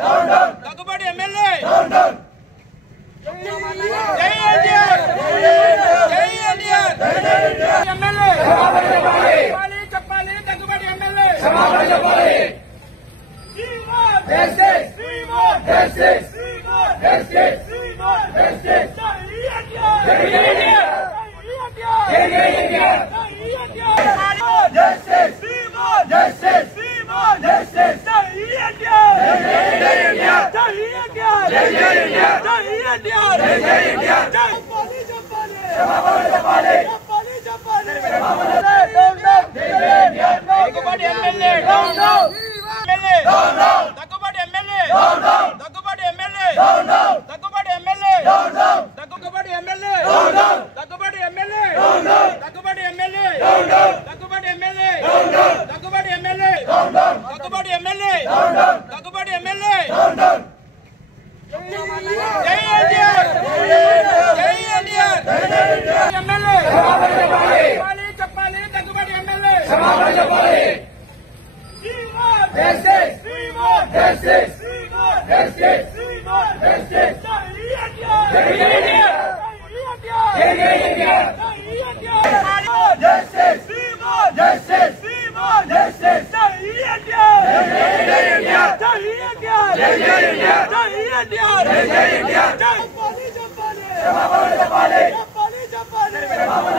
Daggubati MLA చెప్పాలి Daggubati MLA Daggubati MLA Daggubati MLA Daggubati MLA Daggubati MLA Daggubati MLA Daggubati MLA Daggubati MLA Daggubati MLA Daggubati MLA Daggubati MLA Daggubati MLA చెప్పాలి Daggubati MLA చెప్పాలి